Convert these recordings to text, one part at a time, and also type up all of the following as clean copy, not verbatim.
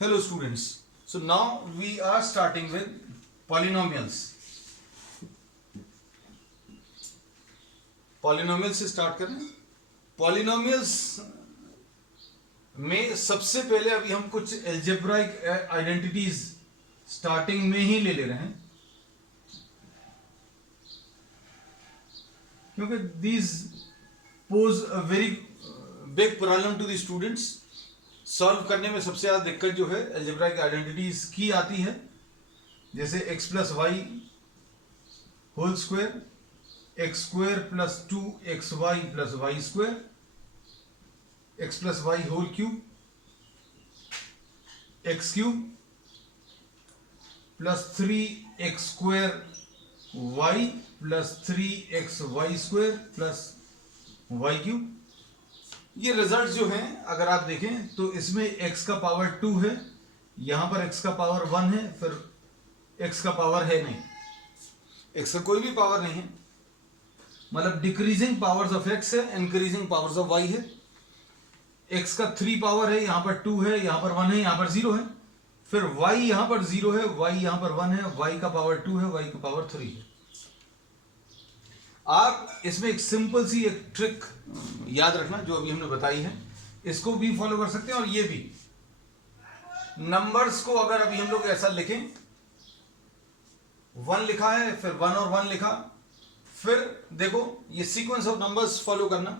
Hello students. So now we are starting with polynomials. Polynomial से start करें. Polynomials में सबसे पहले अभी हम कुछ एल्जेब्राइक आइडेंटिटीज स्टार्टिंग में ही ले रहे हैं, क्योंकि these pose a very big problem to the students. Solve करने में सबसे ज्यादा दिक्कत जो है एल्जेब्राइक आइडेंटिटीज की आती है, जैसे x plus Y whole square, x square plus 2xy plus Y square, x plus Y whole cube, x cube plus 3x square y plus 3xy square plus y cube. ये result जो हैं अगर आप देखें तो इसमें x का power 2 है, यहां पर x का पावर 1 है, फिर x का पावर है नहीं, x का कोई भी पावर नहीं है, मतलब डिक्रीजिंग पावर्स ऑफ x है, इंक्रीजिंग पावर्स ऑफ y है. x का 3 पावर है, यहां पर 2 है, यहां पर 1 है, यहां पर 0 है, फिर y यहां पर 0 है, y यहां पर 1 है, y का पावर 2 है, y का पावर 3 है. आप इसमें एक सिंपल सी एक ट्रिक याद रखना जो अभी हमने बताई है, इसको भी फॉलो कर सकते हैं. और ये भी नंबर्स को अगर अभी हम लोग ऐसा लिखें, 1 लिखा है, फिर 1 और 1 लिखा, फिर देखो ये सीक्वेंस ऑफ नंबर्स फॉलो करना.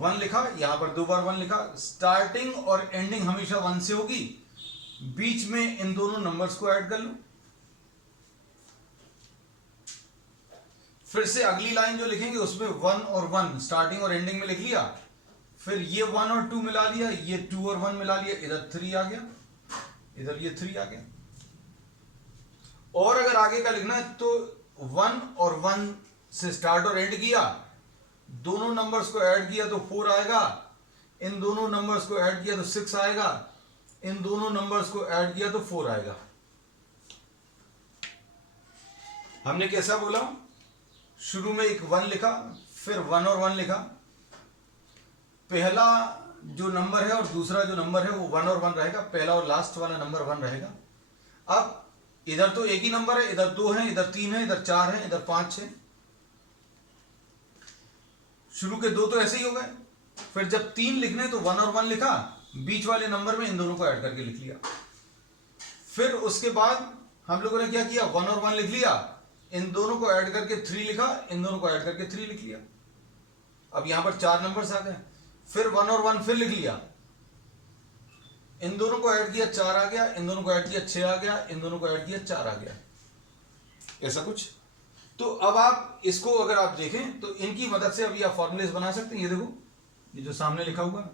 1 लिखा, यहां पर 2 बार 1 लिखा, स्टार्टिंग और एंडिंग हमेशा 1 से होगी, बीच में इन दोनों नंबर्स को ऐड कर लो. फिर से अगली लाइन जो लिखेंगे उसमें 1 और 1 स्टार्टिंग और एंडिंग में लिख लिया, फिर ये 1 और 2 मिला लिया, ये 2 और 1 मिला लिया, इधर 3 आ गया, इधर ये 3 आ गया. और अगर आगे का लिखना है तो 1 और 1 से स्टार्ट और एंड किया, दोनों नंबर्स को ऐड किया तो 4 आएगा, इन दोनों नंबर्स को ऐड किया तो 6 आएगा, इन दोनों नंबर्स को ऐड किया तो 4 आएगा. हमने कैसा बोला, शुरू में एक 1 लिखा, फिर 1 और 1 लिखा, पहला जो नंबर है और दूसरा जो नंबर है वो 1 और 1 रहेगा, पहला और लास्ट वाला नंबर 1 रहेगा. अब इधर तो एक ही नंबर है, इधर 2 है, इधर 3 है, इधर 4 है, इधर 5 है, शुरू के 2 तो ऐसे ही हो गए. फिर जब 3 लिखने तो 1 और 1 लिखा, बीच वाले नंबर में इन दोनों को ऐड करके लिख लिया. फिर उसके बाद हम लोगों ने क्या किया, 1 और 1 लिख लिया, इन दोनों को ऐड करके 3 लिखा, इन दोनों को ऐड करके 3 लिख लिया. अब यहां पर 4 नंबर्स आ गए. फिर 1 और 1 फिर लिख लिया, इन दोनों को ऐड किया 4 आ गया, इन दोनों को ऐड किया 6 आ गया, इन दोनों को ऐड किया 4 आ गया, ऐसा कुछ. तो अब आप इसको अगर आप देखें तो इनकी मदद से अभी आप फॉर्मूलेस बना सकते हैं. ये देखो, ये जो सामने लिखा हुआ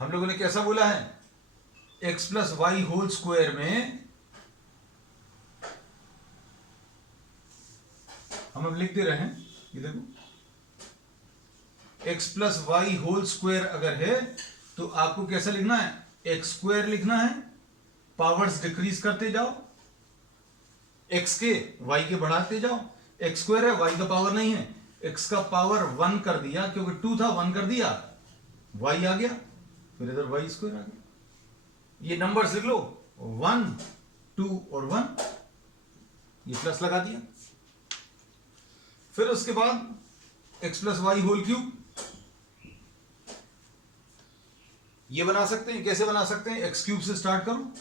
हम लोगों ने कैसा बोला है, x plus Y whole square में हम अब लिख दे रहे हैं, ये देखो x plus Y whole square अगर है तो आपको कैसा लिखना है, एक्स स्क्वायर लिखना है, पावर्स डिक्रीज करते जाओ, x के y के बढ़ाते जाओ. x स्क्वायर है, y का पावर नहीं है, x का पावर 1 कर दिया, क्योंकि 2 था 1 कर दिया, y आ गया, फिर इधर y स्क्वायर आ गया. ये नंबर्स लिख लो, 1 2 और 1, ये प्लस लगा दिया. फिर उसके बाद x plus Y whole cube, ये बना सकते हैं. कैसे बना सकते हैं, x क्यूब से स्टार्ट करो,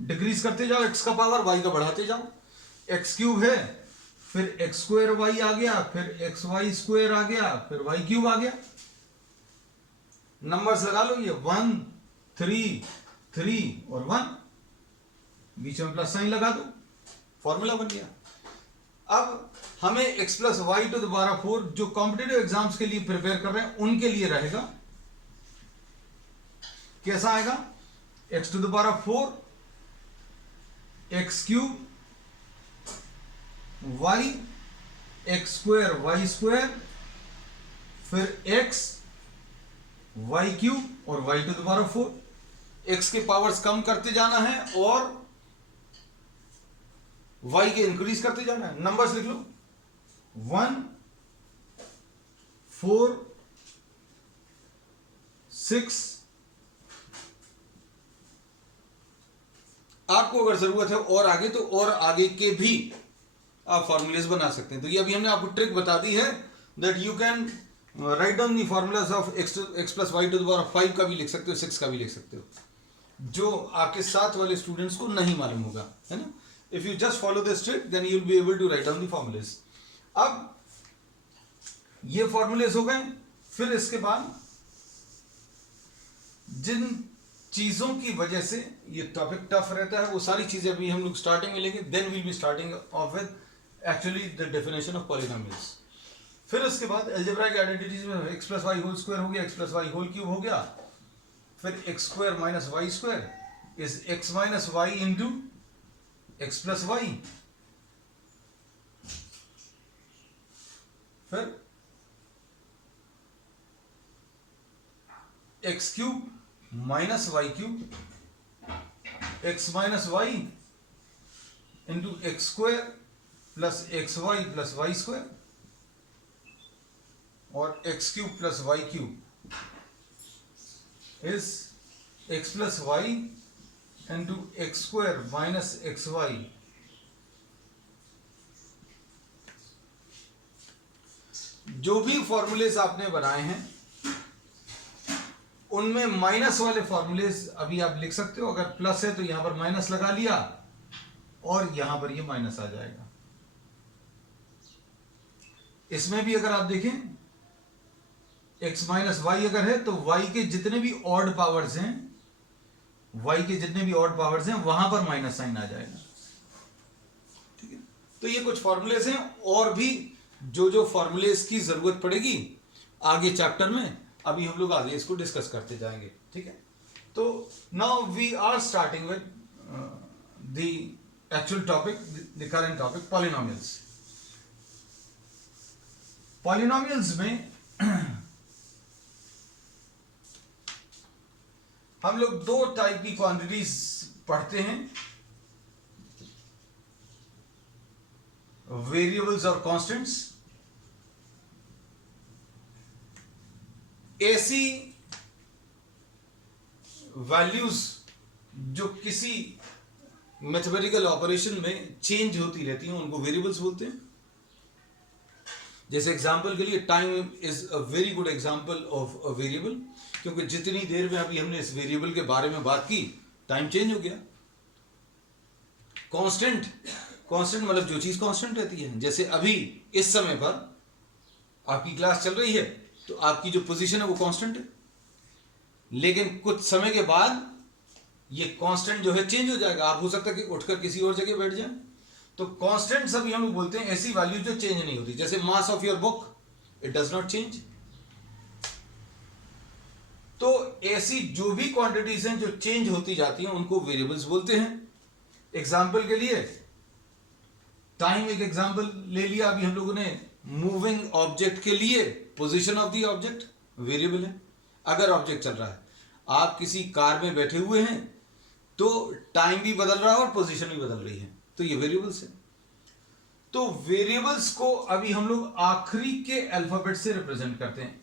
डिक्रीज करते जाओ, x का पावर y का बढ़ाते जाओ. x क्यूब है, फिर x स्क्वायर वाई आ गया, फिर एक्स वाई स्क्वायर आ गया, फिर y क्यूब आ गया. नंबर्स लगा लो, ये 1 3 3 और 1, बीच में प्लस साइन लगा दो, फॉर्मूला बन गया. अब हमें x plus y to the power 4 जो कॉम्पिटेटिव एग्जाम्स के लिए प्रिपेयर कर रहे हैं उनके लिए रहेगा. कैसा आएगा, x to the power 4 x cube y, x square y square, फिर x वाई क्यूब और y to the power 4. x के पावर्स कम करते जाना है और y के इंक्रीज करते जाना है. नंबर्स लिख लो, 1 4 6 आपको अगर जरूरत है और आगे तो और आगे के भी आप फॉर्मूलेज बना सकते हैं। तो ये अभी हमने आपको ट्रिक बता दी है that you can write down the formulas of x plus y to the power of 5 का भी लिख सकते हो, 6 का भी लिख सकते हो, जो आपके साथ वाले स्टूडेंट्स को नहीं मालूम होगा, है ना। If you just follow this trick then you will be able to write down the formulas. अब ये फॉर्मूलेज हो गए। फिर इसके बाद जिन चीजों की वजह से ये टॉपिक टफ रहता है वो सारी चीजें अभी हम लोग स्टार्टिंग में लेंगे। Then will be starting off with actually the definition of polynomials. फिर उसके बाद अलजेब्राइक आइडेंटिटीज में x plus Y whole square हो गया, x plus Y whole cube हो गया, फिर x square minus Y square is x minus Y into X plus Y, फिर X cube minus Y cube, X minus Y into x square plus X Y plus Y square, और X cube plus y cube is x plus y into x square minus x y. जो भी formulas आपने बनाए हैं उनमें minus वाले formulas अभी आप लिख सकते हो। अगर प्लस है तो यहां पर माइनस लगा लिया और यहां पर ये माइनस आ जाएगा। इसमें भी अगर आप देखें x माइनस वाई अगर है तो y के जितने भी ऑड पावर्स हैं, y के जितने भी ऑड पावर्स हैं वहां पर माइनस साइन आ जाएगा, ठीक है। तो ये कुछ फॉर्मूलेज हैं और भी जो जो फॉर्मूलेज की जरूरत पड़ेगी आगे चैप्टर में, अभी हम लोग आगे इसको डिस्कस करते जाएंगे, ठीक है। तो now we are starting with the actual topic, the current topic, polynomials. Polynomials में हम लोग दो टाइप की क्वांटिटीज पढ़ते हैं, वेरिएबल्स और कांस्टेंट्स। ऐसी वैल्यूज जो किसी मैथमेटिकल ऑपरेशन में चेंज होती रहती हैं उनको वेरिएबल्स बोलते हैं। जैसे एग्जांपल के लिए time is a very good example of a variable, क्योंकि जितनी देर में अभी हमने इस वेरिएबल के बारे में बात की टाइम चेंज हो गया। कांस्टेंट, कांस्टेंट मतलब जो चीज कांस्टेंट रहती है। जैसे अभी इस समय पर आपकी क्लास चल रही है तो आपकी जो पोजीशन है वो कांस्टेंट है, लेकिन कुछ समय के बाद ये कांस्टेंट जो है चेंज हो जाएगा। आप हो सकता है कि उठकर किसी और जगह बैठ जाए। तो कांस्टेंट सभी हम लोग बोलते हैं ऐसी वैल्यू जो चेंज नहीं होती। जैसे mass of your book, it does not change. तो ऐसी जो भी क्वांटिटीज हैं जो चेंज होती जाती हैं उनको वेरिएबल्स बोलते हैं। एग्जाम्पल के लिए टाइम एक एग्जाम्पल ले लिया अभी हम लोगों ने। मूविंग ऑब्जेक्ट के लिए position of the object variable है। अगर ऑब्जेक्ट चल रहा है, आप किसी कार में बैठे हुए हैं तो टाइम भी बदल रहा है और पोजीशन भी बदल रही है, तो ये वेरिएबल्स है। तो वेरिएबल्स को अभी हम लोग आखिरी के अल्फाबेट से रिप्रेजेंट करते हैं,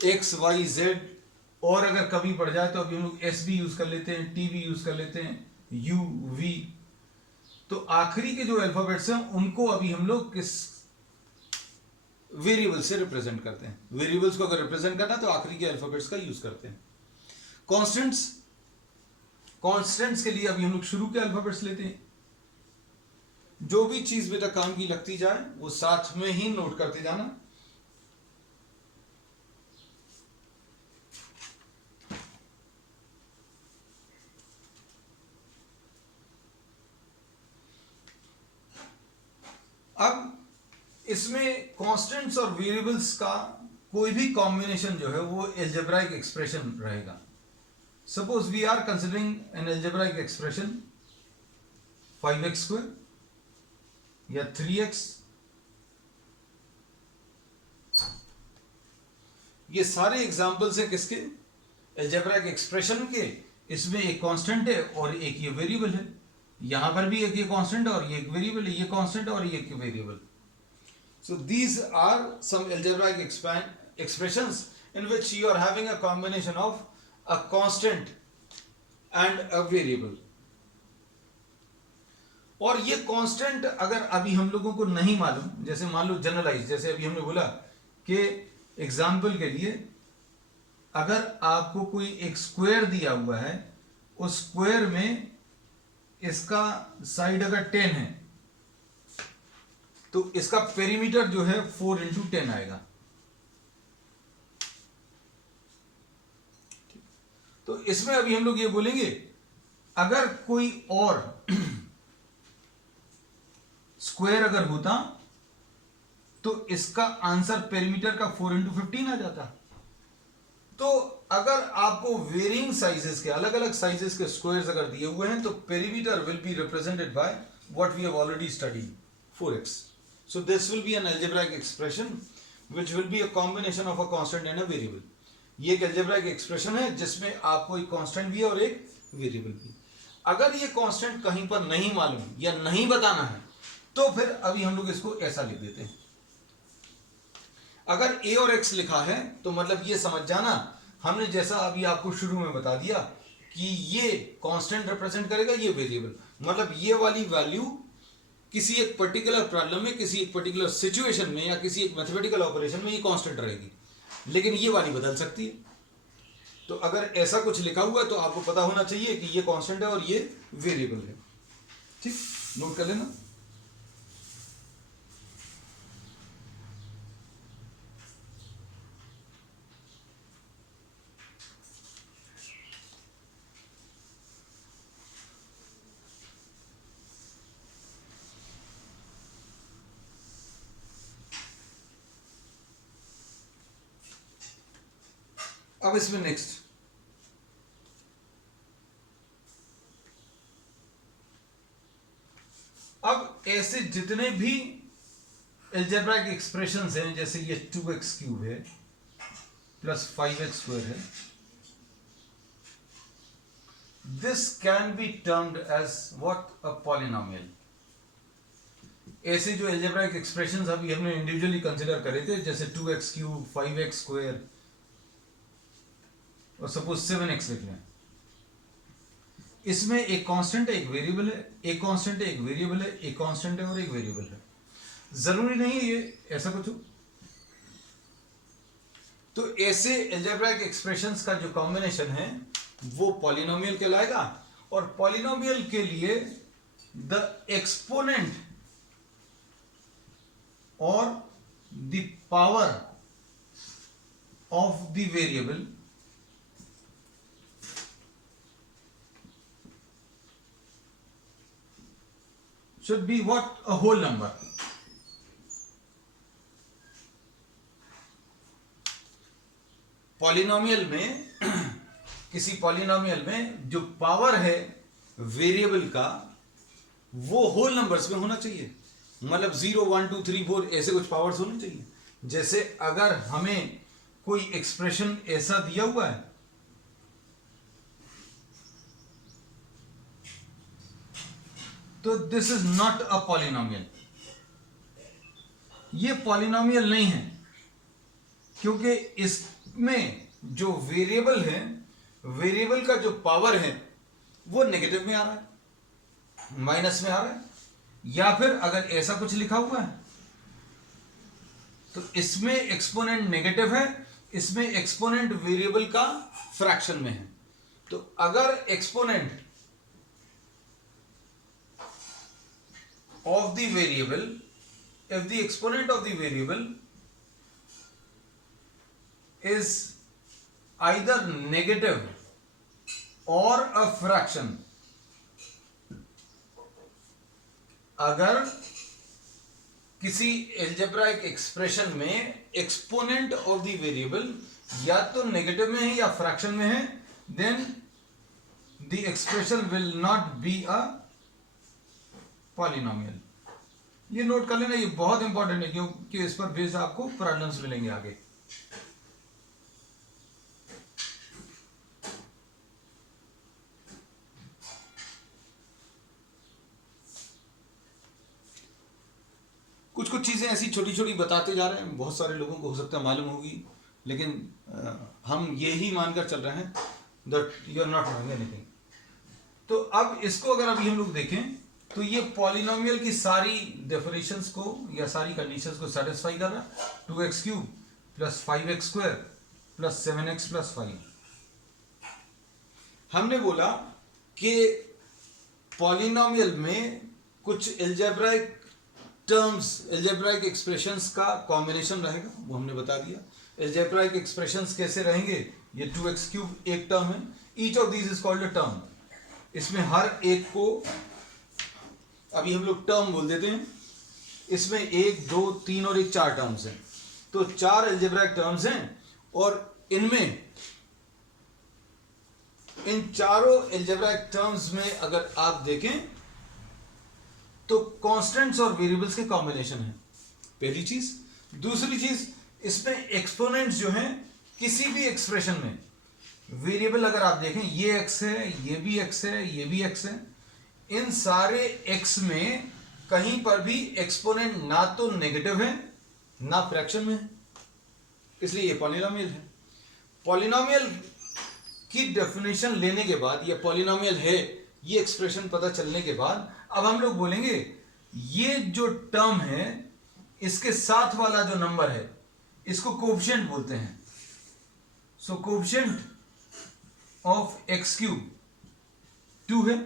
एक्स वाई जेड, और अगर कभी पड़ जाए तो अभी हम लोग एस भी यूज कर लेते हैं, टी भी यूज कर लेते हैं, यू वी। तो आखिरी के जो अल्फाबेट्स हैं उनको अभी हम लोग किस वेरिएबल से रिप्रेजेंट करते हैं। वेरिएबल्स को अगर रिप्रेजेंट करना तो आखिरी के अल्फाबेट्स का यूज करते हैं। कांस्टेंट्स, कांस्टेंट्स के लिए अभी हम लोग शुरू के अल्फाबेट्स लेते हैं। जो भी चीज बेटा काम की लगती जाए वो साथ में ही नोट करते जाना। अब इसमें कांस्टेंट्स और वेरिएबल्स का कोई भी कॉम्बिनेशन जो है वो अलजेब्राइक एक्सप्रेशन रहेगा। Suppose we are considering an algebraic expression 5x square या 3x, ये सारे एग्जांपल्स हैं किसके, अलजेब्राइक एक्सप्रेशन के। इसमें एक कांस्टेंट है और एक ये वेरिएबल है। यहां पर भी एक ये कांस्टेंट और ये एक वेरिएबल है, ये कांस्टेंट और ये एक variable. So these are some algebraic expressions in which you are having a combination of a constant and a variable. और ये कांस्टेंट अगर अभी हम लोगों को नहीं मालूम, जैसे मान लो जनरलाइज, जैसे अभी हमने बोला कि एग्जाम्पल के लिए अगर आपको कोई एक स्क्वायर दिया हुआ है, उस स्क्वायर में इसका साइड अगर 10 है तो इसका पेरीमीटर जो है 4 इंटू 10 आएगा। तो इसमें अभी हम लोग ये बोलेंगे अगर कोई और स्क्वायर अगर होता तो इसका आंसर पेरीमीटर का 4 इंटू 15 आ जाता। तो अगर आपको वेरिंग साइजेस के, अलग अलग साइजेस के स्क्वायर्स अगर दिए हुए हैं तो perimeter will be represented by what we have already studied, 4x. So this will be an algebraic expression which will be a combination of a constant and a variable. ये एक algebraic expression है जिसमें आपको एक constant भी है और एक variable भी। अगर ये constant कहीं पर नहीं मालूम या नहीं बताना है तो फिर अभी हम लोग इसको ऐसा लिख देते हैं। अगर a और x लिखा है तो मतलब ये समझ जाना, हमने जैसा अभी आपको शुरू में बता दिया कि ये कांस्टेंट रिप्रेजेंट करेगा, ये वेरिएबल, मतलब ये वाली वैल्यू किसी एक पर्टिकुलर प्रॉब्लम में, किसी एक पर्टिकुलर सिचुएशन में या किसी एक मैथमेटिकल ऑपरेशन में ये कांस्टेंट रहेगी, लेकिन ये वाली बदल सकती है। तो अगर ऐसा कुछ लिखा हुआ है तो आपको पता होना चाहिए कि ये कांस्टेंट है और ये वेरिएबल है। ठीक, नोट कर लेना। अब इसमें नेक्स्ट, अब ऐसे जितने भी अलजेब्राइक एक्सप्रेशंस हैं, जैसे ये 2x क्यूब है प्लस 5x स्क्वायर है, this can be termed as what, a polynomial. ऐसे जो अलजेब्राइक एक्सप्रेशंस अभी हमने इंडिविजुअली कंसीडर करे थे, जैसे 2x क्यूब, 5x स्क्वायर और सपोज 7x लिख लें, इसमें एक कांस्टेंट है, एक वेरिएबल है, एक कांस्टेंट है, एक वेरिएबल है, एक कांस्टेंट है और एक वेरिएबल है। जरूरी नहीं है ये ऐसा कुछ हो। तो ऐसे अलजेब्राइक एक्सप्रेशंस का जो कॉम्बिनेशन है वो पॉलिनोमियल कहलाएगा, और पॉलिनोमियल के लिए द एक्सपोनेंट और the power of the variable should be what, a whole number. Polynomial में किसी पॉलिनोमियल में जो पावर है वेरिएबल का वो होल नंबर्स में होना चाहिए, मतलब 0 1 2 3 4 ऐसे कुछ पावर्स होने चाहिए। जैसे अगर हमें कोई एक्सप्रेशन ऐसा दिया हुआ है, तो this is not a polynomial, ये पॉलिनोमियल नहीं है, क्योंकि इसमें जो वेरिएबल है, वेरिएबल का जो पावर है वो नेगेटिव में आ रहा है, माइनस में आ रहा है, या फिर अगर ऐसा कुछ लिखा हुआ है तो इसमें एक्सपोनेंट नेगेटिव है, इसमें एक्सपोनेंट वेरिएबल का फ्रैक्शन में है। तो अगर exponent of the variable, if the exponent of the variable is either negative or a fraction, अगर किसी algebraic expression में exponent of the variable या तो नेगेटिव में है या फ्रैक्शन में है, then the expression will not be a polynomial. ये नोट कर लेना, ये बहुत इंपॉर्टेंट है क्योंकि इस पर बेस्ड आपको प्रॉब्लम्स मिलेंगे आगे। कुछ कुछ चीजें ऐसी छोटी छोटी बताते जा रहे हैं, बहुत सारे लोगों को हो सकता है मालूम होगी, लेकिन हम ये ही मानकर चल रहे हैं that you are not knowing anything। तो अब इसको अगर अभी हम लोग देखें तो ये पॉलिनोमियल की सारी डेफिनेशंस को या सारी कंडीशंस को सेटिस्फाई कर रहा है। 2x³ plus 5x² plus 7x plus 5। हमने बोला कि पॉलिनोमियल में कुछ एल्जेब्राइक टर्म्स, एल्जेब्राइक एक्सप्रेशंस का कॉम्बिनेशन रहेगा, वो हमने बता दिया। एल्जेब्राइक एक्सप्रेशंस कैसे रहेंगे? ये 2x³ एक टर्म है, each of these is called a term. इसमें हर एक को अभी हम लोग टर्म बोल देते हैं। इसमें 1, 2, 3 और 4 टर्म्स हैं। तो 4 एल्जेब्राइक टर्म्स हैं और इनमें इन चारों एल्जेब्राइक टर्म्स में अगर आप देखें तो कांस्टेंट्स और वेरिएबल्स के कॉम्बिनेशन है, पहली चीज। दूसरी चीज, इसमें एक्सपोनेंट्स जो हैं किसी भी एक्सप्रेशन में, वेरिएबल अगर आप देखें ये x है, ये भी x है, ये भी x है, इन सारे x में कहीं पर भी एक्सपोनेंट ना तो नेगेटिव है ना फ्रैक्शन में है, इसलिए ये पॉलिनोमियल है। पॉलिनोमियल की डेफिनेशन लेने के बाद, या पॉलिनोमियल है ये एक्सप्रेशन पता चलने के बाद, अब हम लोग बोलेंगे ये जो टर्म है इसके साथ वाला जो नंबर है इसको कोएफिशिएंट बोलते हैं। सो कोएफिशिएंट ऑफ x³ 2 है।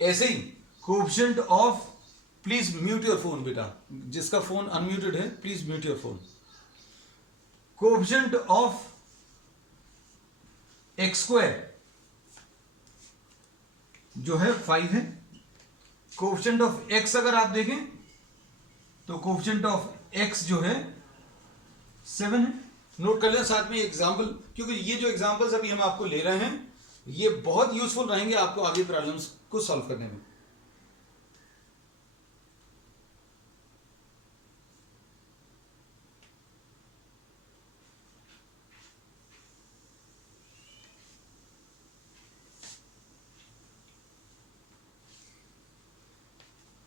ऐसे ही coefficient of, please mute your phone बेटा, जिसका फोन अनम्यूटेड है please mute your phone. Coefficient of x² जो है 5 है। कोएफिशिएंट ऑफ x अगर आप देखें तो कोएफिशिएंट ऑफ x जो है 7 है। नोट कर लें साथ में एग्जांपल, क्योंकि ये जो एग्जांपल्स अभी हम आपको ले रहे हैं ये बहुत यूजफुल रहेंगे आपको आगे प्रॉब्लम्स को सॉल्व करने में।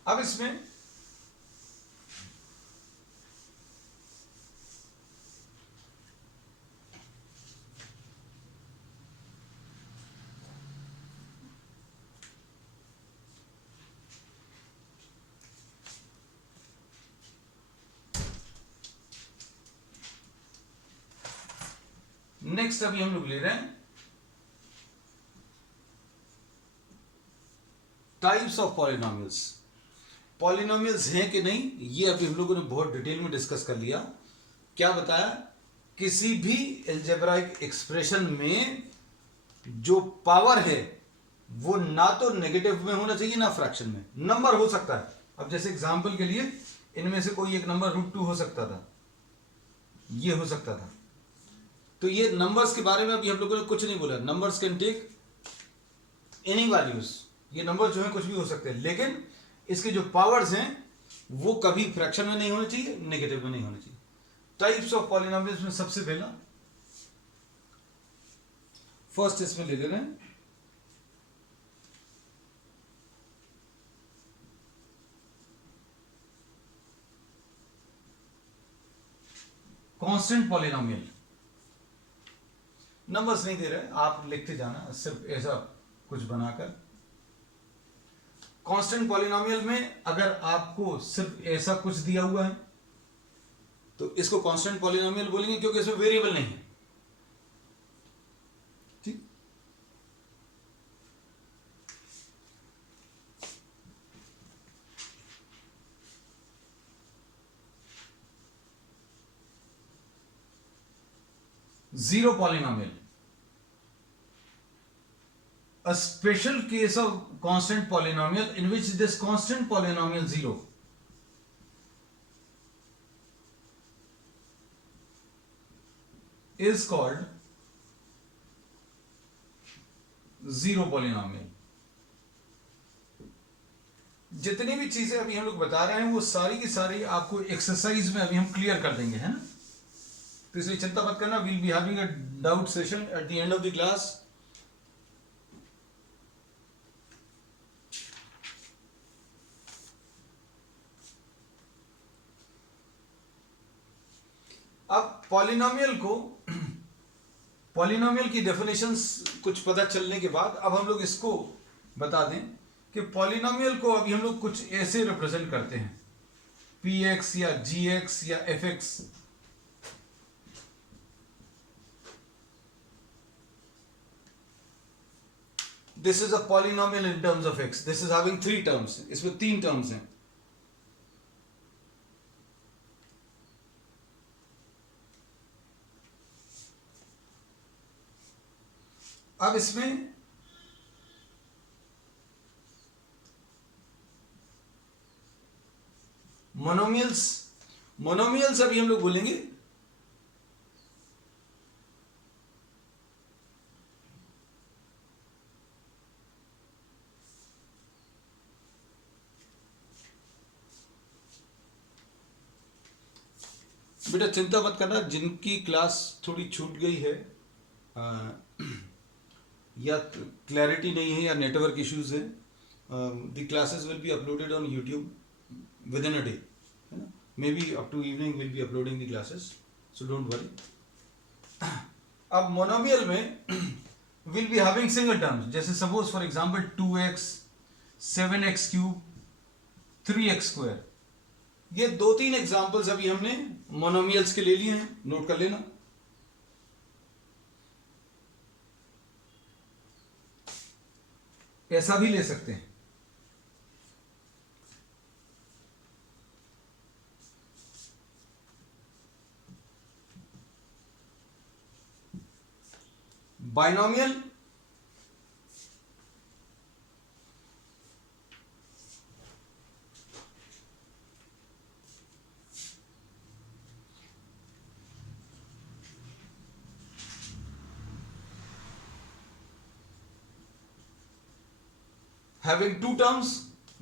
अब इसमें नेक्स्ट अभी हम लोग ले रहे हैं टाइप्स ऑफ पॉलिनोमियल्स। पॉलिनोमियल्स हैं कि नहीं ये अभी हम लोगों ने बहुत डिटेल में डिस्कस कर लिया। क्या बताया? किसी भी एल्जेब्राइक एक्सप्रेशन में जो पावर है वो ना तो नेगेटिव में होना चाहिए ना फ्रैक्शन में, नंबर हो सकता है। अब जैसे एग्जांपल के लिए इनमें से कोई एक नंबर √2 हो सकता था, ये हो सकता था। तो ये नंबर्स के बारे में अभी हम लोगों ने कुछ नहीं बोला। Numbers can take any values, ये नंबर जो है कुछ भी हो सकते हैं, लेकिन इसके जो पावर्स हैं वो कभी फ्रैक्शन में नहीं होने चाहिए, नेगेटिव में नहीं होने चाहिए। टाइप्स ऑफ पॉलिनोमियल्स में सबसे पहला फर्स्ट इसमें ले ले रहे हैं कांस्टेंट पॉलिनोमियल। नंबर्स नहीं दे रहे, आप लिखते जाना सिर्फ ऐसा कुछ बनाकर। कांस्टेंट पॉलिनोमियल में अगर आपको सिर्फ ऐसा कुछ दिया हुआ है तो इसको कांस्टेंट पॉलिनोमियल बोलेंगे, क्योंकि इसमें वेरिएबल नहीं है। ठीक, zero polynomial, a special case of constant polynomial in which this constant polynomial 0 is called zero polynomial। जितनी भी चीजें अभी हम लोग बता रहे हैं वो सारी की सारी आपको एक्सरसाइज में अभी हम क्लियर कर देंगे, है ना। तो इसलिए चिंता मत करना, we'll be having a doubt session at the end of the class। अब पॉलिनोमियल की डेफिनेशंस कुछ पता चलने के बाद अब हम लोग इसको बता दें कि पॉलिनोमियल को अभी हम लोग कुछ ऐसे रिप्रेजेंट करते हैं, पी एक्स या जी एक्स या F x. This is a polynomial in terms of x, this is having 3 terms, इसमें 3 टर्म्स हैं। अब इसमें मोनोमियल्स, मोनोमियल्स अभी हम लोग बोलेंगे बेटा, चिंता मत करना, जिनकी क्लास थोड़ी छूट गई है या क्लैरिटी नहीं है या नेटवर्क इश्यूज है, the classes will be uploaded on YouTube within a day, है ना, maybe up to evening will be uploading the classes, so don't worry. अब मोनोमियल में will be having single terms, जैसे suppose for example 2x 7x cube 3x square. ये 2-3 examples अभी हमने monomials के ले लिए हैं, नोट कर लेना। ऐसा भी ले सकते हैं, binomial having 2 terms,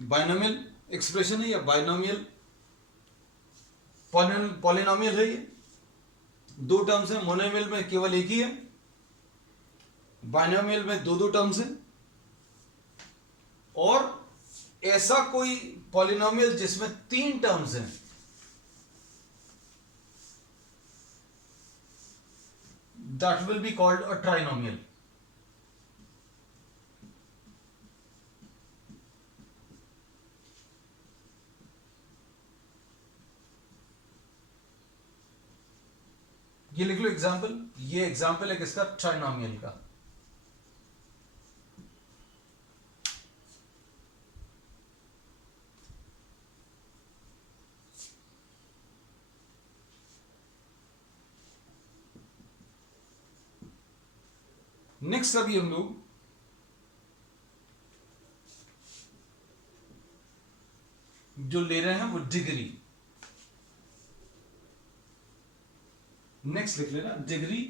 binomial expression है या बाइनोमियल पॉलिनोमियल है, ये 2 टर्म्स है। मोनोमियल में केवल एक ही है, बाइनोमियल में 2-2 टर्म्स हैं। और ऐसा कोई पॉलिनोमियल जिसमें 3 टर्म्स हैं, that will be called a trinomial. ये लिख लो एग्जाम्पल, ये एग्जाम्पल है किसका, ट्राइनोमियल का। नेक्स्ट अभी हम लोग जो ले रहे हैं वो डिग्री, नेक्स्ट लिख लेना डिग्री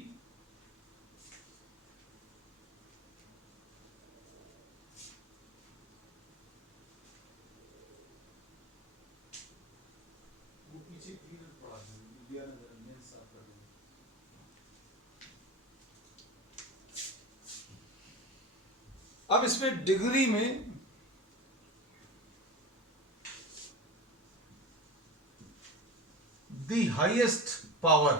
अब इसमें डिग्री में the highest power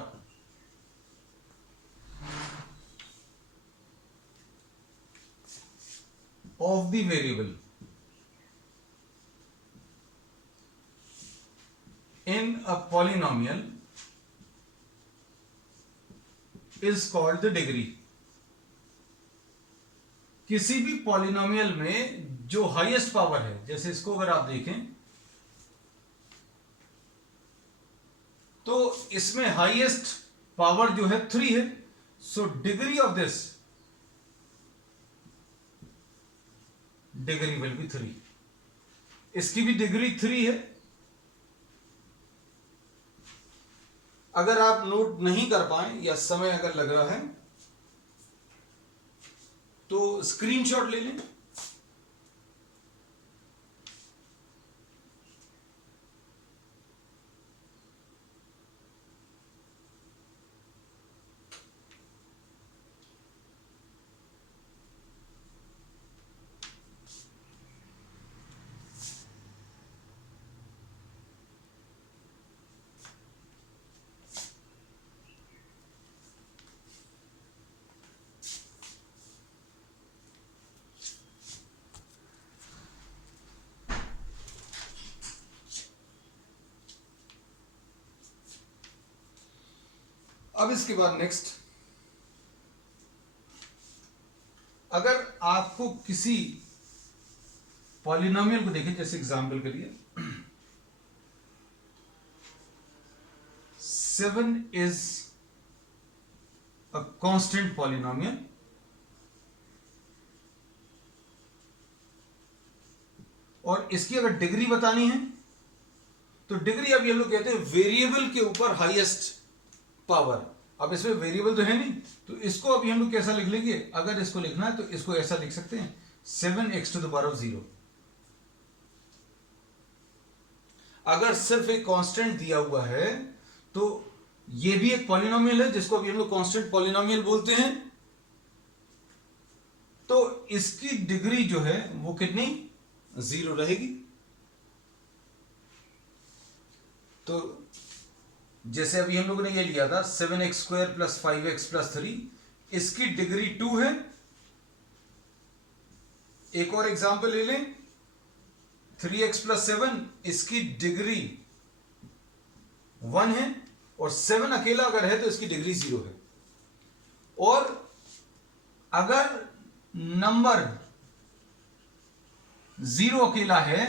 of the variable in a polynomial is called the degree. किसी भी पॉलिनोमियल में जो हाईएस्ट पावर है, जैसे इसको अगर आप देखें तो इसमें हाईएस्ट पावर जो है 3 है, so degree of this degree will be 3। इसकी भी डिग्री 3 है। अगर आप नोट नहीं कर पाए या समय अगर लग रहा है तो स्क्रीनशॉट ले लें। अब इसके बाद नेक्स्ट, अगर आपको किसी पॉलिनोमियल को देखें, जैसे एग्जांपल के लिए 7 इज अ कांस्टेंट पॉलिनोमियल और इसकी अगर डिग्री बतानी है तो डिग्री अभी हम लोग कहते हैं वेरिएबल के ऊपर हाईएस्ट पावर। अब इसमें वेरिएबल तो है नहीं, तो इसको अभी हम लोग कैसा लिख लेंगे, अगर इसको लिखना है तो इसको ऐसा लिख सकते हैं 7x⁻0। अगर सिर्फ एक कांस्टेंट दिया हुआ है तो ये भी एक पॉलिनोमियल है जिसको अभी हम लोग कांस्टेंट पॉलिनोमियल बोलते हैं। तो इसकी डिग्री जो है वो कितनी, 0 रहेगी। तो जैसे अभी हम लोगों ने ये लिया था 7x² + 5x + 3, इसकी डिग्री 2 है। एक और एग्जांपल ले लें 3x + 7, इसकी डिग्री 1 है और 7 अकेला अगर है तो इसकी डिग्री 0 है। और अगर नंबर 0 अकेला है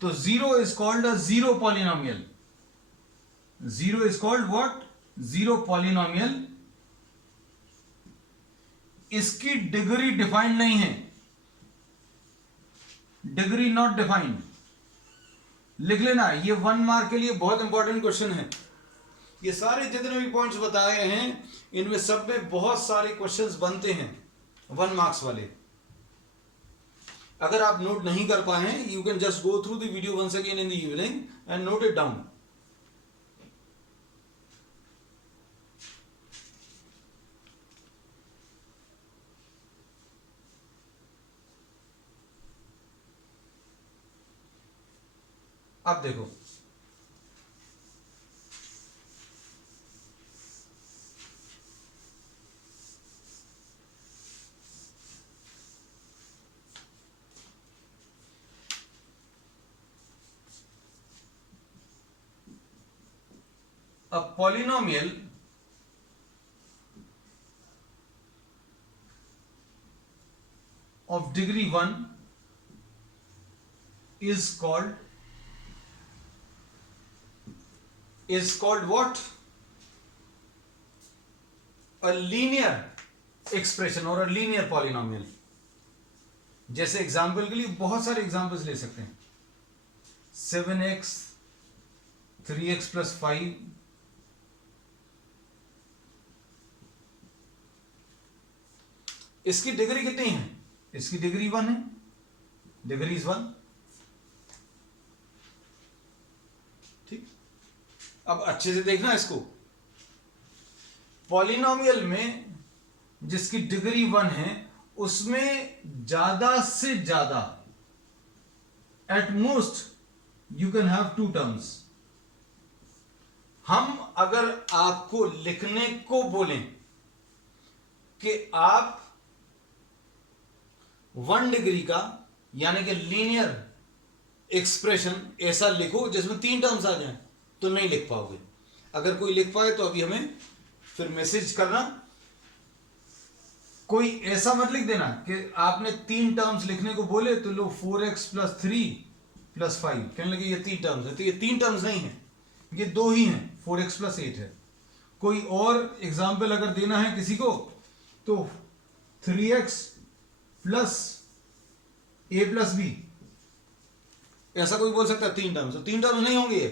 तो 0 is called a zero polynomial. 0 is called what? Zero polynomial. इसकी डिग्री डिफाइंड नहीं है, डिग्री नॉट डिफाइंड। लिख लेना, ये 1 मार्क के लिए बहुत इंपॉर्टेंट क्वेश्चन है। ये सारे जितने भी पॉइंट्स बताए हैं इनमें सब में बहुत सारे क्वेश्चंस बनते हैं 1 मार्क्स वाले। अगर आप नोट नहीं कर पाए हैं, you can just go through the video once again in the evening and note it down. अब देखो, a polynomial of degree 1 is called what? A linear expression or a linear polynomial। जैसे example के लिए बहुत सारे examples ले सकते हैं, 7x 3x + 5, इसकी डिग्री कितनी है, इसकी डिग्री 1 है, डिग्री इज 1। ठीक, अब अच्छे से देखना इसको, पॉलिनोमियल में जिसकी डिग्री 1 है उसमें ज्यादा से ज्यादा at most you can have 2 terms. हम अगर आपको लिखने को बोलें कि आप 1 डिग्री का यानी कि लीनियर एक्सप्रेशन ऐसा लिखो जिसमें 3 टर्म्स आ जाएं, तो नहीं लिख पाओगे। अगर कोई लिख पाए तो अभी हमें फिर मैसेज करना। कोई ऐसा मत लिख देना कि आपने 3 टर्म्स लिखने को बोले तो लो 4x + 3 + 5, कहने लगे ये 3 टर्म्स है, तो ये 3 टर्म्स नहीं है, ये 2 ही हैं, 4x + 8 है। कोई और एग्जाम्पल अगर देना है किसी को तो 3x + a + b, ऐसा कोई बोल सकता है 3 टर्म्स, तो 3 टर्म्स नहीं होंगे।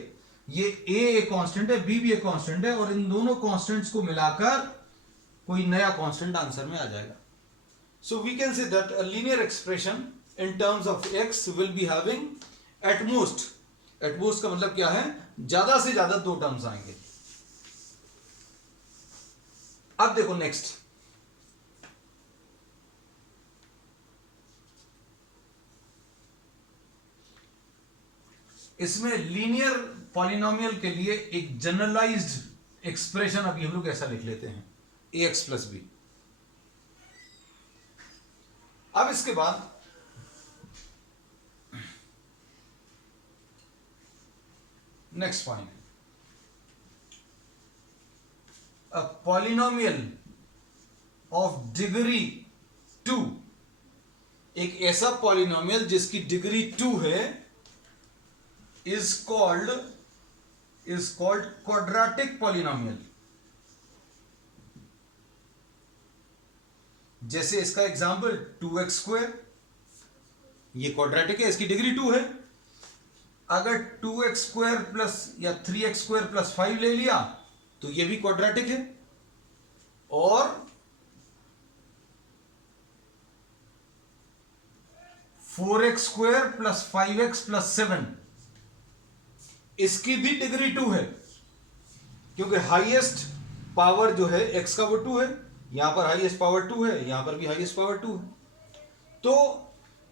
ये a एक कांस्टेंट है, b भी एक कांस्टेंट है, और इन दोनों कांस्टेंट्स को मिलाकर कोई नया कांस्टेंट आंसर में आ जाएगा। So we can say that a linear expression in terms of x will be having at most का मतलब क्या है, ज्यादा से ज्यादा 2 टर्म्स आएंगे। अब देखो नेक्स्ट, इसमें लीनियर पॉलिनोमियल के लिए एक जनरलाइज्ड एक्सप्रेशन अभी हम लोग ऐसा लिख लेते हैं, ax + b। अब इसके बाद next point, a polynomial of degree 2, एक ऐसा पॉलिनोमियल जिसकी डिग्री 2 है, is called quadratic polynomial। जैसे इसका एग्जांपल 2x², ये क्वाड्रेटिक है, इसकी डिग्री 2 है। अगर 2x² प्लस या 3x² प्लस 5 ले लिया तो ये भी क्वाड्रेटिक है। और 4x² प्लस 5x प्लस 7, इसकी भी डिग्री 2 है, क्योंकि हाईएस्ट पावर जो है x का वो 2 है, यहां पर हाईएस्ट पावर 2 है, यहां पर भी हाईएस्ट पावर 2 है। तो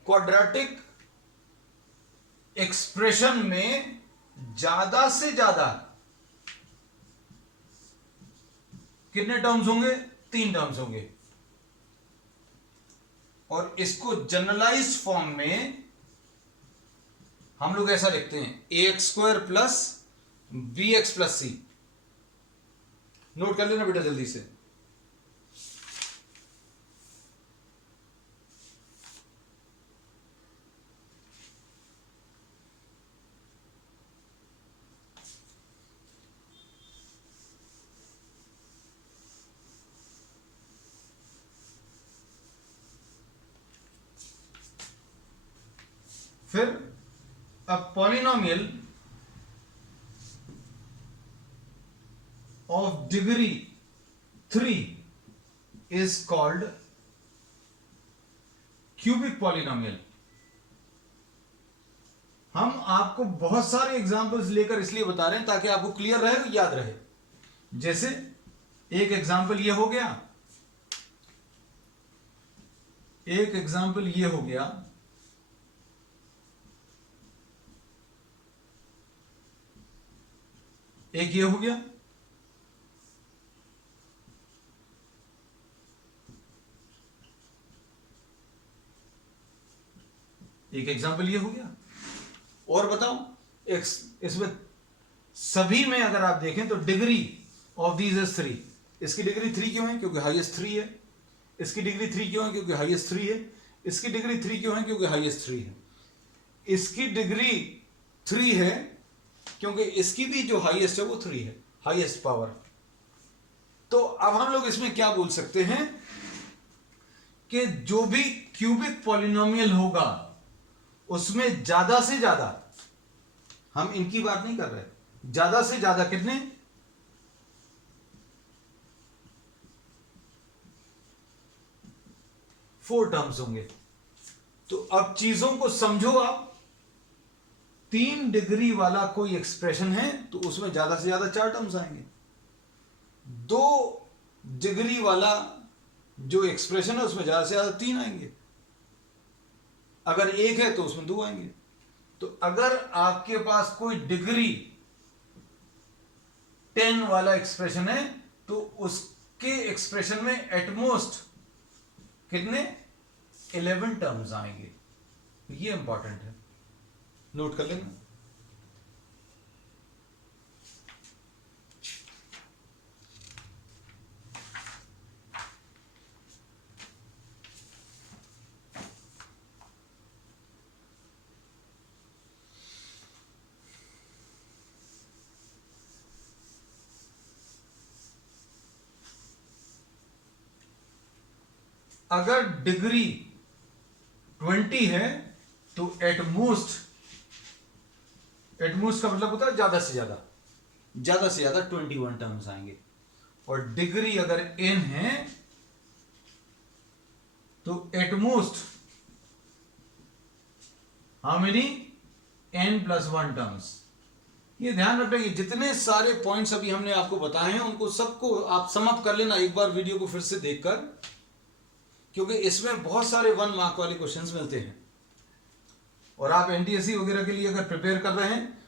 क्वाड्रेटिक एक्सप्रेशन में ज्यादा से ज्यादा कितने टर्म्स होंगे? 3 टर्म्स होंगे। और इसको जनरलाइज्ड फॉर्म में हम लोग ऐसा लिखते हैं ax² plus bx plus c। Note कर लेना बेटा जल्दी से। फिर a polynomial of degree 3 is called cubic polynomial। हम आपको बहुत सारे एग्जांपल्स लेकर इसलिए बता रहे हैं ताकि आपको क्लियर रहे, याद रहे। जैसे एक एग्जांपल ये हो गया, एक एग्जांपल ये हो गया, एक ये हो गया, एक एग्जांपल ये हो गया। और बताओ इसमें सभी में अगर आप देखें तो डिग्री ऑफ दीज इज 3। इसकी डिग्री 3 क्यों है? क्योंकि हाईएस्ट 3 है। इसकी डिग्री 3 क्यों है? क्योंकि हाईएस्ट 3 है। इसकी डिग्री 3 क्यों है? क्योंकि हाईएस्ट 3 है। इसकी डिग्री 3 है क्योंकि इसकी भी जो हाईएस्ट है वो 3 है, हाईएस्ट पावर। तो अब हम लोग इसमें क्या बोल सकते हैं कि जो भी क्यूबिक पॉलिनोमियल होगा उसमें ज्यादा से ज्यादा, हम इनकी बात नहीं कर रहे, ज्यादा से ज्यादा कितने? 4 टर्म्स होंगे। तो अब चीजों को समझो आप। 3 डिग्री वाला कोई एक्सप्रेशन है तो उसमें ज्यादा से ज्यादा 4 टर्म्स आएंगे। 2 डिग्री वाला जो एक्सप्रेशन है उसमें ज्यादा से ज्यादा 3 आएंगे। अगर 1 है तो उसमें 2 आएंगे। तो अगर आपके पास कोई डिग्री 10 वाला एक्सप्रेशन है तो उसके एक्सप्रेशन में एटमोस्ट कितने? 11 टर्म्स आएंगे। ये इंपॉर्टेंट है, नोट कर लेना। अगर डिग्री 20 है तो एटमोस्ट का मतलब होता है ज्यादा से ज्यादा 21 टर्म्स आएंगे। और डिग्री अगर n है तो at most how many? n+1 terms. ये ध्यान रखना कि जितने सारे पॉइंट्स अभी हमने आपको बताए हैं उनको सबको आप समअप कर लेना एक बार वीडियो को फिर से देखकर, क्योंकि इसमें बहुत सारे 1 मार्क वाले क्वेश्चंस मिलते हैं। और आप एनटीएससी वगैरह के लिए अगर प्रिपेयर कर रहे हैं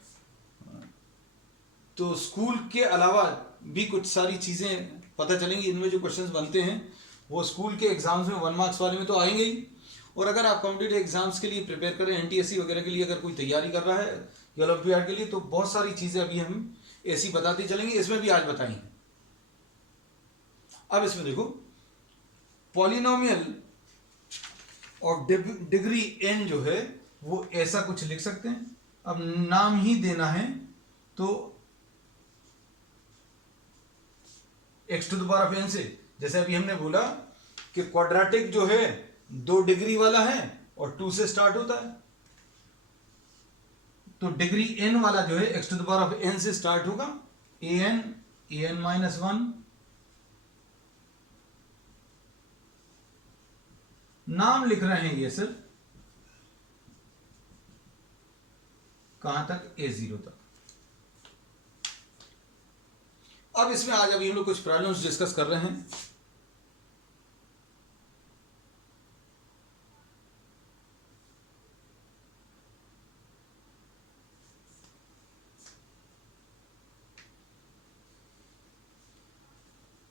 तो स्कूल के अलावा भी कुछ सारी चीजें पता चलेंगी। इनमें जो क्वेश्चंस बनते हैं वो स्कूल के एग्जाम्स में 1 मार्क्स वाले में तो आएंगे ही। और अगर आप कॉम्पिटिटिव एग्जाम्स के लिए प्रिपेयर कर रहे हैं, एनटीएससी वगैरह के लिए अगर कोई तैयारी कर रहा है या ओलंपियाड के लिए, तो बहुत सारी चीजें अभी हम ऐसी बताते चलेंगे। इसमें भी आज बताएंगे। अब इसमें देखो, पॉलिनोमियल ऑफ डिग्री n जो है वो ऐसा कुछ लिख सकते हैं। अब नाम ही देना है तो x to the power of n से, जैसे अभी हमने बोला कि क्वाड्रेटिक जो है 2 डिग्री वाला है और 2 से स्टार्ट होता है, तो डिग्री n वाला जो है x to the power of n से स्टार्ट होगा, an माइनस 1, नाम लिख रहे हैं ये सिर्फ कहां तक, a0 तक। अब इसमें आज अभी हम लोग कुछ प्रॉब्लम्स डिस्कस कर रहे हैं।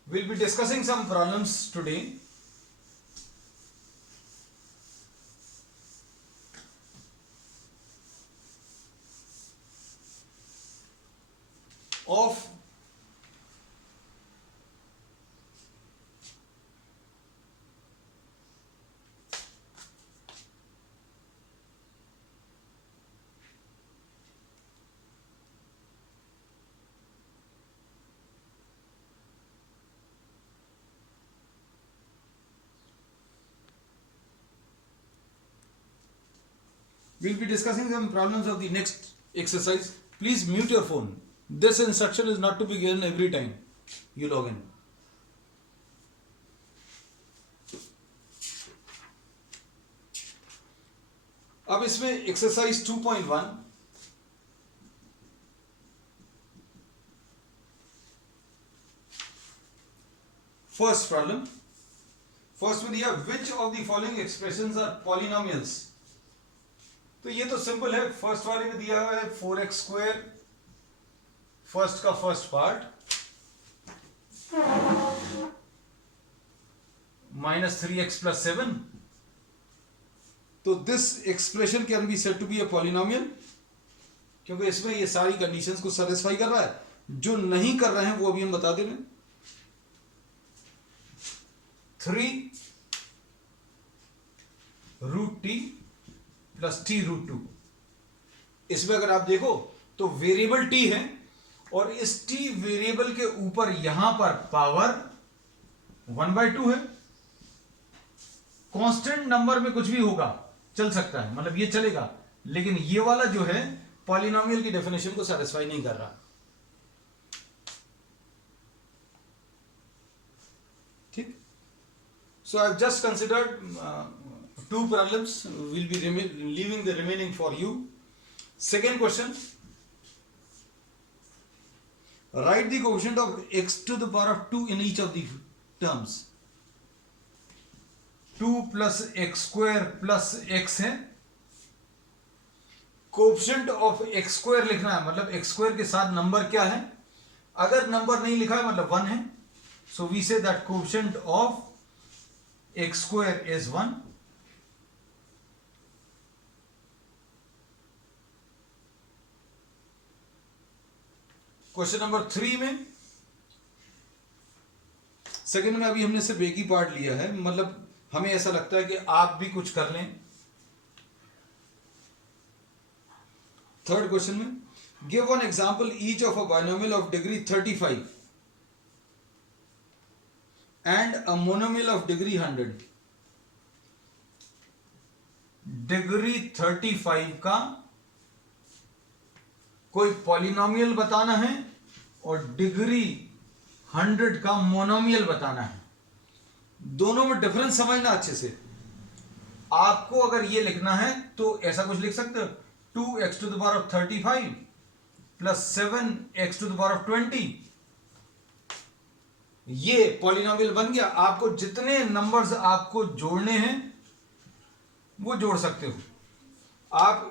we'll be discussing some problems today. Of we'll be discussing some problems of the next exercise. Please mute your phone. This instruction is not to be given every time you log in. अब इसमें exercise 2.1, first problem, first में दिया which of the following expressions are polynomials. तो ये तो simple है, first वाले में दिया हुआ है 4x स्क्वायर, फर्स्ट का first part, minus 3x plus 7, तो this expression can be said to be a polynomial, क्योंकि इसमें ये सारी कंडीशंस को सेटिस्फाई कर रहा है। जो नहीं कर रहे हैं वो अभी हम बता दे रहे हैं। 3 root T plus T root 2, इसमें अगर आप देखो तो वेरिएबल टी है और इस टी वेरिएबल के ऊपर यहां पर पावर 1/2 है। कांस्टेंट नंबर में कुछ भी होगा, चल सकता है, मतलब ये चलेगा, लेकिन ये वाला जो है पॉलिनोमियल की डेफिनेशन को सेटिस्फाई नहीं कर रहा। ठीक, so I have just considered 2 problems. We'll be leaving the remaining for you. Second question, write the coefficient of x to the power of 2 in each of the terms. 2 plus x square plus x है, coefficient of x square लिखना है, मतलब x square के साथ number क्या है, अगर number नहीं लिखा है मतलब 1 है, so we say that coefficient of x square is 1। Question number 3 में, सेकंड में अभी हमने सिर्फ एक ही पार्ट लिया है, मतलब हमें ऐसा लगता है कि आप भी कुछ कर लें। थर्ड क्वेश्चन में, give one example each of a binomial of degree 35 and a monomial of degree 100। Degree 35 का कोई पॉलिनोमियल बताना है और डिग्री 100 का मोनोमियल बताना है। दोनों में डिफरेंस समझना अच्छे से। आपको अगर ये लिखना है तो ऐसा कुछ लिख सकते हो, 2x to the power of 35 plus 7x to the power of 20, ये पॉलिनोमियल बन गया। आपको जितने नंबर्स आपको जोड़ने हैं वो जोड़ सकते हो। आप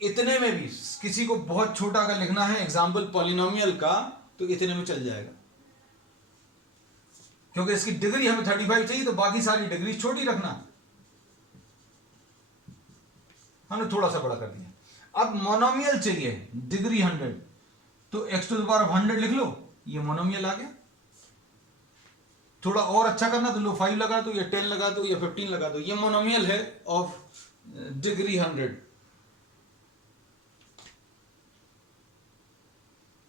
इतने में भी किसी को बहुत छोटा अगर लिखना है एग्जाम्पल पॉलिनोमियल का, तो इतने में चल जाएगा, क्योंकि इसकी डिग्री हमें 35 चाहिए, तो बाकी सारी डिग्री छोटी रखना। हमने थोड़ा सा बड़ा कर दिया। अब मोनोमियल चाहिए डिग्री 100, तो x to the power of 100 लिख लो, ये मोनोमियल आ गया। थोड़ा और अच्छा करना तो लो 5 लगा दो या 10 लगा दो या 15 लगा दो। ये मोनोमियल है ऑफ डिग्री 100।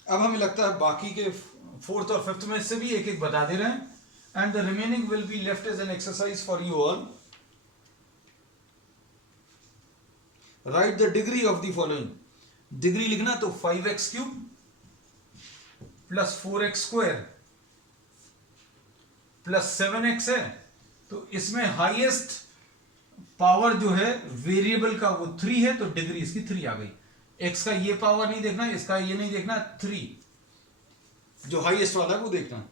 अब हमें लगता है बाकी के 4th और 5th में से भी एक एक बता दे रहे हैं। And the remaining will be left as an exercise for you all. Write the degree of the following. Degree लिखना तो 5x cube plus 4x square plus 7x है, तो इसमें हाईएस्ट पावर जो है वेरिएबल का वो 3 है, तो डिग्री इसकी 3 आ गई। x का ये पावर नहीं देखना, इसका ये नहीं देखना, 3 जो हाईएस्ट वाला है वो देखना।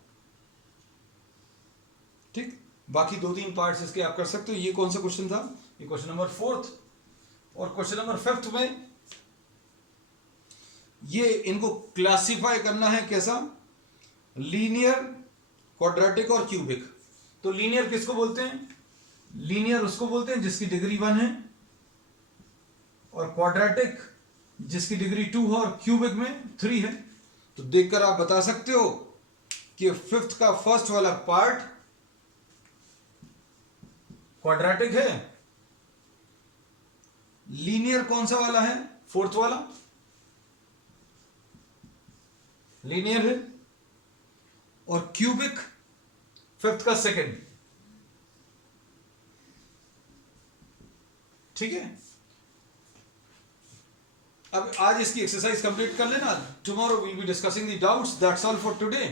ठीक, बाकी 2-3 पार्ट्स इसके आप कर सकते हो। ये कौन सा क्वेश्चन था? ये क्वेश्चन नंबर 4th। और क्वेश्चन नंबर 5th में ये इनको क्लासिफाई करना है कैसा? लीनियर, क्वाड्रेटिक और क्यूबिक। तो लीनियर किसको बोलते हैं? लीनियर उसको बोलते हैं जिसकी डिग्री 1 है, और क्वाड्रेटिक जिसकी डिग्री 2 है, और क्यूबिक में 3 है। तो देखकर आप बता सकते हो कि 5th का फर्स्ट वाला पार्ट क्वाड्रेटिक है, लीनियर कौन सा वाला है? 4th वाला लीनियर है, और क्यूबिक 5th का सेकंड। ठीक है, अब आज इसकी एक्सरसाइज कंप्लीट कर लेना। Tomorrow will be discussing the doubts. That's all for today.